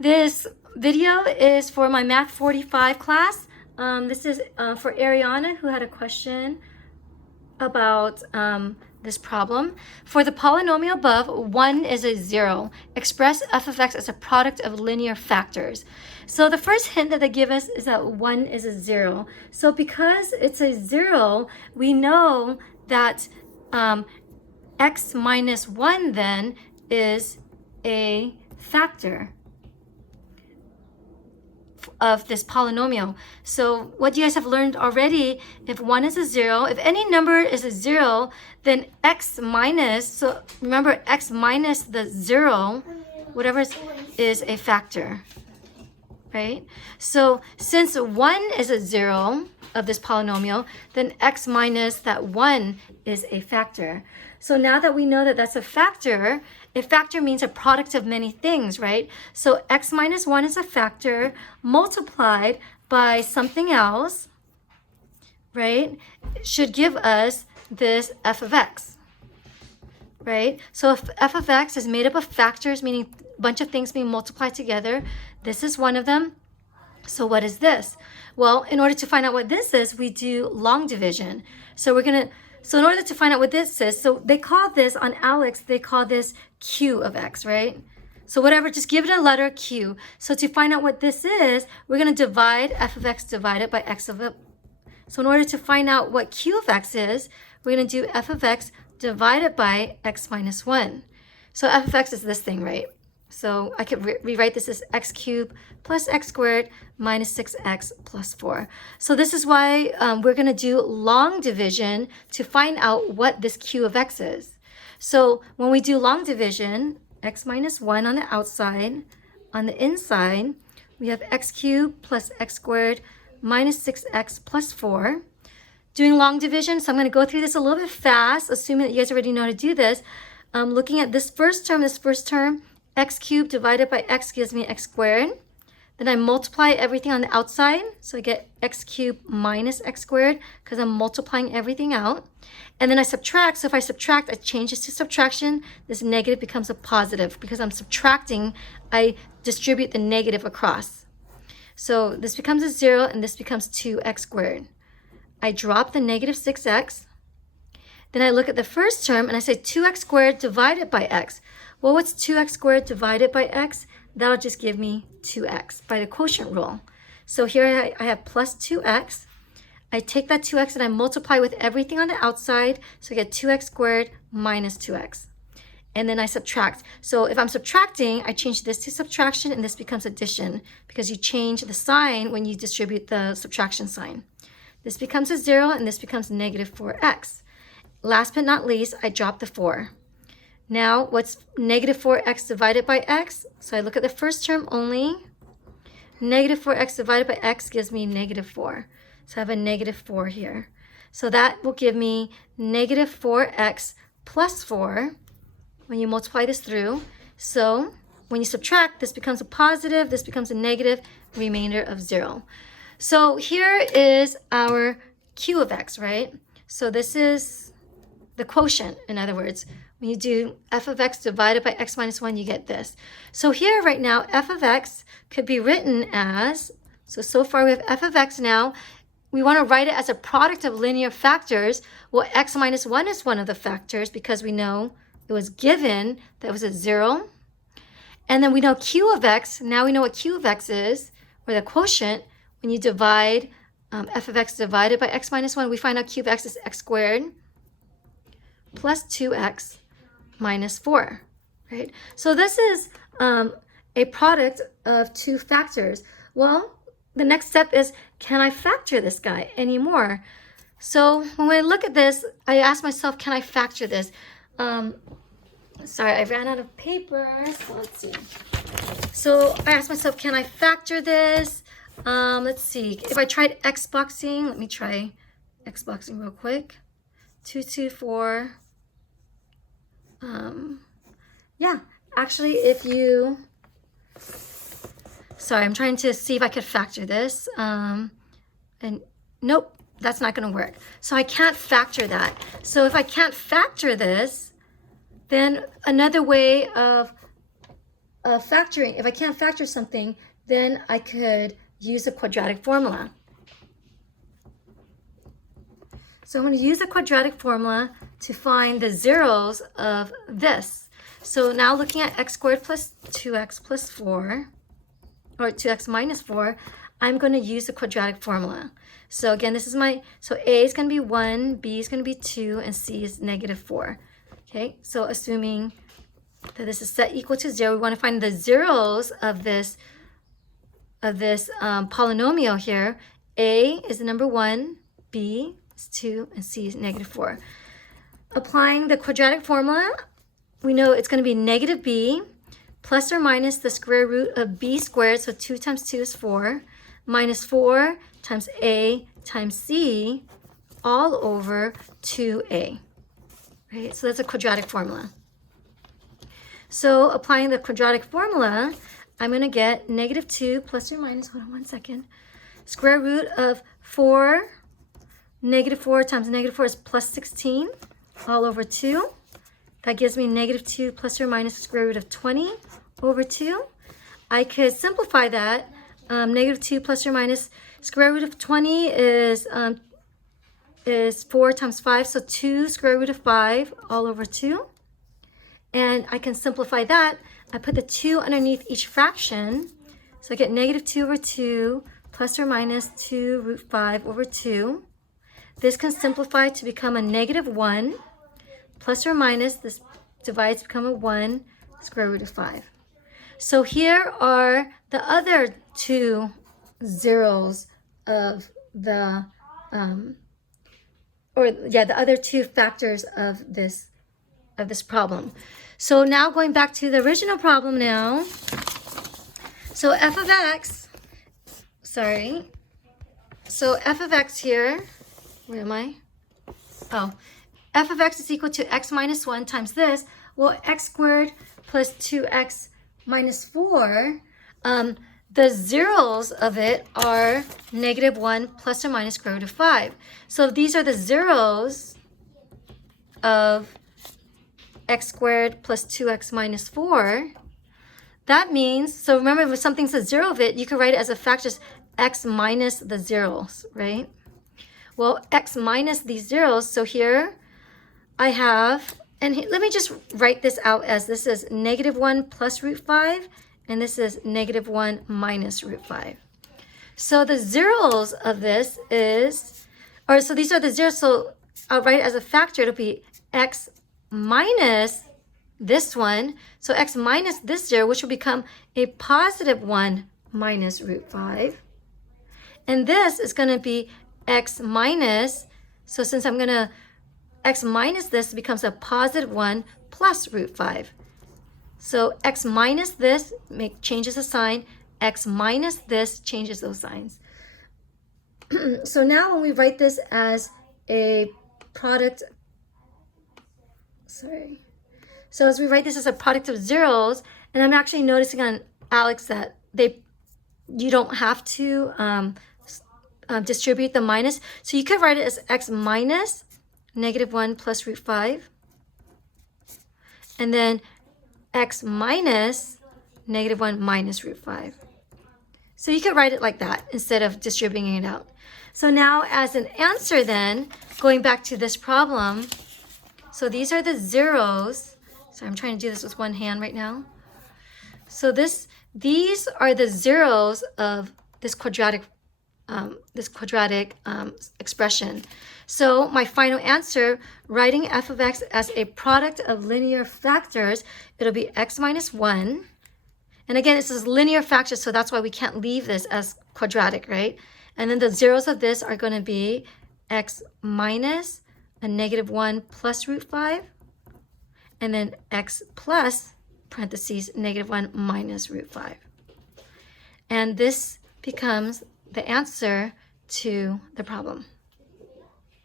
This video is for my Math 45 class. This is for Ariana, who had a question about this problem. For the polynomial above, 1 is a 0. Express f of x as a product of linear factors. So the first hint that they give us is that 1 is a 0. So because it's a 0, we know that x minus 1 then is a factor of this polynomial. So what you guys have learned already, if 1 is a 0, if any number is a 0, then x minus, so remember x minus the 0, whatever is a factor, right? So since 1 is a 0 of this polynomial, then x minus that 1 is a factor. So now that we know that that's a factor means a product of many things, right? So x minus 1 is a factor multiplied by something else, right? Should give us this f of x, right? So if f of x is made up of factors, meaning a bunch of things being multiplied together, this is one of them. So what is this? Well, in order to find out what this is, we do long division. So in order to find out what this is, so they call this, on Alex, they call this q of x, right? So whatever, just give it a letter q. So to find out what this is, we're going to divide f of x divided by x of x. So in order to find out what q of x is, we're going to do f of x divided by x minus 1. So f of x is this thing, right? So I could rewrite this as x cubed plus x squared minus 6x plus 4. So this is why we're going to do long division to find out what this q of x is. So when we do long division, x minus 1 on the outside, on the inside, we have x cubed plus x squared minus 6x plus 4. Doing long division, so I'm going to go through this a little bit fast, assuming that you guys already know how to do this. Looking at this first term, x cubed divided by x gives me x squared. Then I multiply everything on the outside. So I get x cubed minus x squared because I'm multiplying everything out. And then I subtract. So if I subtract, I change this to subtraction. This negative becomes a positive. Because I'm subtracting, I distribute the negative across. So this becomes a 0 and this becomes 2x squared. I drop the negative 6x. Then I look at the first term and I say 2x squared divided by x. Well, what's 2x squared divided by x? That'll just give me 2x by the quotient rule. So here I have plus 2x. I take that 2x and I multiply with everything on the outside. So I get 2x squared minus 2x. And then I subtract. So if I'm subtracting, I change this to subtraction and this becomes addition because you change the sign when you distribute the subtraction sign. This becomes a 0 and this becomes negative 4x. Last but not least, I drop the 4. Now, what's negative 4x divided by x? So I look at the first term only. Negative 4x divided by x gives me negative 4. So I have a negative 4 here. So that will give me negative 4x plus 4 when you multiply this through. So when you subtract, this becomes a positive, this becomes a negative, remainder of 0. So here is our q of x, right? So this is the quotient, in other words. When you do f of x divided by x minus 1, you get this. So here right now, f of x could be written as, so far we have f of x now. We want to write it as a product of linear factors. Well, x minus 1 is one of the factors because we know it was given that it was a 0. And then we know q of x. Now we know what q of x is, or the quotient. When you divide f of x divided by x minus 1, we find out q of x is x squared plus 2x minus 4, right? So this is a product of two factors. Well, the next step is, can I factor this guy anymore? So when I look at this, I ask myself, can I factor this? Sorry, I ran out of paper, so let's see. So I asked myself, can I factor this? Let's see, if I tried Xboxing, let me try Xboxing real quick. 2, 2, 4. Yeah, actually, if you, sorry, I'm trying to see if I could factor this. And nope, that's not going to work. So I can't factor that. So if I can't factor this, then another way of factoring, if I can't factor something, then I could use a quadratic formula. So I'm going to use the quadratic formula to find the zeros of this. So now looking at x squared plus 2x plus 4, or 2x minus 4, I'm going to use the quadratic formula. So again, this is so A is going to be 1, B is going to be 2, and C is negative 4. Okay, so assuming that this is set equal to 0, we want to find the zeros of this polynomial here. A is the number 1, B is 2, and C is negative 4. Applying the quadratic formula, we know it's going to be negative b plus or minus the square root of b squared, so 2 times 2 is 4, minus 4 times a times c all over 2a. Right? So that's a quadratic formula. So applying the quadratic formula, I'm going to get negative 2 plus or minus, hold on one second, square root of 4, negative 4 times negative 4 is plus 16 all over 2. That gives me negative 2 plus or minus the square root of 20 over 2. I could simplify that. Negative 2 plus or minus square root of 20 is 4 times 5, so 2 square root of 5 all over 2. And I can simplify that. I put the 2 underneath each fraction. So I get negative 2 over 2 plus or minus 2 root 5 over 2. This can simplify to become a negative 1 plus or minus, this divides to become a 1 square root of 5. So here are the other two zeros of the, the other two factors of this problem. So now going back to the original problem now. So f of x, so f of x here, where am I? Oh, f of x is equal to x minus 1 times this. Well, x squared plus 2x minus 4, the zeros of it are negative 1 plus or minus square root of 5. So if these are the zeros of x squared plus 2x minus 4, that means, so remember if something's a zero of it, you can write it as a factor, just x minus the zeros, right? Well, x minus these zeros, so here I have, and let me just write this out as this is negative 1 plus root 5, and this is negative 1 minus root 5. So the zeros of this is, so these are the zeros, so I'll write it as a factor. It'll be x minus this one, so x minus this 0, which will become a positive 1 minus root 5. And this is going to be x minus, so since I'm going to x minus this becomes a positive 1 plus root 5. So x minus this changes the sign. X minus this changes those signs. So now when we write this as a product, so as we write this as a product of zeros, and I'm actually noticing on Alex that you don't have to distribute the minus. So you could write it as x minus negative 1 plus root 5, and then x minus negative 1 minus root 5. So you could write it like that instead of distributing it out. So now as an answer then, going back to this problem, so these are the zeros. So I'm trying to do this with one hand right now. So these are the zeros of this quadratic expression. So my final answer, writing f of x as a product of linear factors, it'll be x minus 1. And again, this is linear factors, so that's why we can't leave this as quadratic, right? And then the zeros of this are going to be x minus a negative 1 plus root 5, and then x plus, parentheses, negative 1 minus root 5. And this becomes the answer to the problem.